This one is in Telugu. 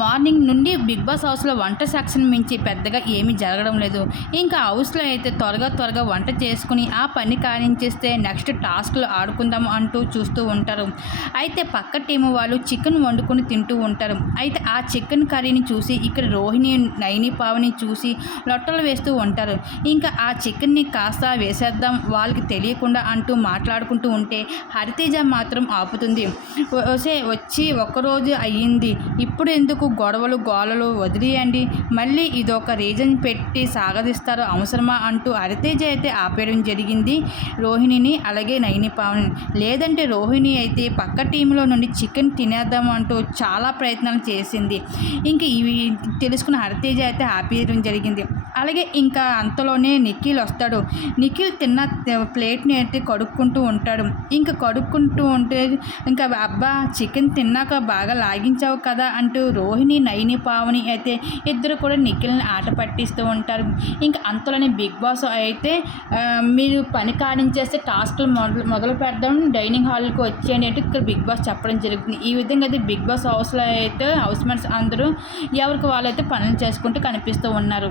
మార్నింగ్ నుండి బిగ్ బాస్ హౌస్లో వంట సెక్షన్ మించి పెద్దగా ఏమీ జరగడం లేదు. ఇంకా హౌస్లో అయితే త్వరగా త్వరగా వంట చేసుకుని ఆ పని కానించేస్తే నెక్స్ట్ టాస్క్లు ఆడుకుందాం అంటూ చూస్తూ ఉంటారు. అయితే పక్క టీం వాళ్ళు చికెన్ వండుకొని తింటూ ఉంటారు. అయితే ఆ చికెన్ కర్రీని చూసి ఇక్కడ రోహిణి నైని పావని చూసి లొట్టలు వేస్తూ ఉంటారు. ఇంకా ఆ చికెన్ని కాస్త వేసేద్దాం వాళ్ళకి తెలియకుండా అంటూ మాట్లాడుకుంటూ ఉంటే హరితేజ మాత్రం ఆపుతుంది. వసే వచ్చి ఒక్కరోజు అయ్యింది. ఇప్పుడు ఎందుకు గొడవలు గోలలు వదిలేయండి? మళ్ళీ ఇదొక రీజన్ పెట్టి సాగదిస్తారు అవసరమా అంటూ హరితేజ అయితే ఆపేయడం జరిగింది. రోహిణిని అలాగే నయని పవన్. లేదంటే రోహిణి అయితే పక్క టీంలో నుండి చికెన్ తినేద్దాం అంటూ చాలా ప్రయత్నాలు చేసింది. ఇంక ఇవి తెలుసుకున్న హరితేజ అయితే ఆపేయడం జరిగింది. అలాగే ఇంకా అంతలోనే నిఖిల్ వస్తాడు. నిఖిల్ తిన్న ప్లేట్ని అయితే కడుక్కుంటూ ఉంటాడు. ఇంకా కడుక్కుంటూ ఉంటే ఇంకా అబ్బా చికెన్ తిన్నాక బాగా లాగించావు కదా అంటూ రోహిణి నయని పావని అయితే ఇద్దరు కూడా నిఖిల్ని ఆట పట్టిస్తూ ఉంటారు. ఇంకా అంతలోనే బిగ్ బాస్ అయితే మీరు పని కానించేస్తే టాస్క్లు మొదలు మొదలు పెడదాం డైనింగ్ హాల్కి వచ్చేయండి అంటే ఇక్కడ బిగ్ బాస్ చెప్పడం జరుగుతుంది. ఈ విధంగా అయితే బిగ్ బాస్ హౌస్లో అయితే హౌస్ మేట్స్ అందరూ ఎవరికి వాళ్ళైతే పనులు చేసుకుంటూ కనిపిస్తూ ఉన్నారు.